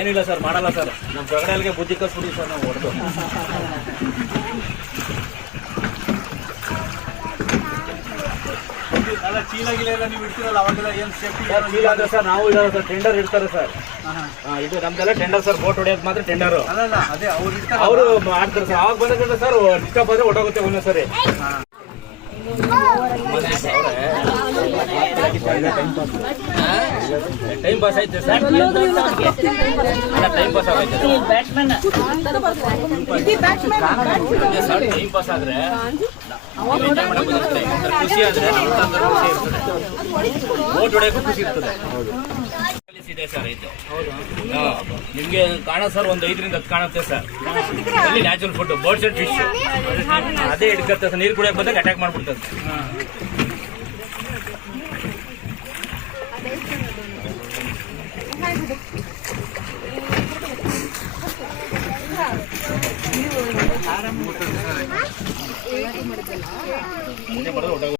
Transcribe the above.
ಏನಿಲ್ಲ ಸರ್, ಮಾಡಲ್ಲ ಸರ್. ನಮ್ಮ ಪ್ರಗಡೆಗೆ ಬುದ್ಧಿ ಕಲ್ಸ್ಬಿಡಿ ಸರ್ ನಾವು ಹೊಡೆದು. ಚೀಲ ಗಿಲ ಎಲ್ಲ ನೀವು ಇಡ್ತೀರಲ್ಲ ಅವಾಗೆಲ್ಲ ಏನು ಸೇಫ್ಟಿ? ಚೀಲ ಅಂದ್ರೆ ಸರ್ ನಾವು ಇದ್ದಾರೆ ಸರ್, ಟೆಂಡರ್ ಇಡ್ತಾರೆ ಸರ್. ಇದು ನಮ್ದೆಲ್ಲ ಟೆಂಡರ್ ಸರ್, ಬೋಟ್ ಹೊಡೆಯೋದು ಮಾತ್ರ ಟೆಂಡರು. ಅಲ್ಲ ಅದೇ ಅವ್ರು ಇಡ್ತಾರೆ, ಅವರು ಮಾಡ್ತಾರೆ ಸರ್. ಅವಾಗ ಬಂದ್ರೆ ಸರ್ ಡಿಸ್ಟರ್ಬ್ ಆದ್ರೆ ಹೊಟ್ಟೋಗುತ್ತೆ ಒಂದೊಂದು ಸರಿ. ಟೈಮ್ ಪಾಸ್ ಆಯ್ತು ಸರ್, ಟೈಮ್ ಪಾಸ್ ಆಗೈತೆ ಸರ್. ಟೈಮ್ ಪಾಸ್ ಆದ್ರೆ ಖುಷಿ ಆದ್ರೆ ಬೋಟ್ ಹೊಡೆಯೋಕ್ಕೂ ಖುಷಿ ಇರ್ತದೆ. ಇದೆ ಸರ್ ಇದು. ನಿಮ್ಗೆ ಕಾಣೋದು ಸರ್ ಒಂದು 5 ರಿಂದ 10 ಕಾಣುತ್ತೆ ಸರ್. ಅಲ್ಲಿ natural food birds and fish ಅದೇ ಹಿಡ್ಕತ್ತೆ ಸರ್. ನೀರು ಕುಡಿಯಕ್ಕೆ ಬಂದಾಗ ಅಟ್ಯಾಕ್ ಮಾಡ್ಬಿಡ್ತದೆ. ಆರಾಮ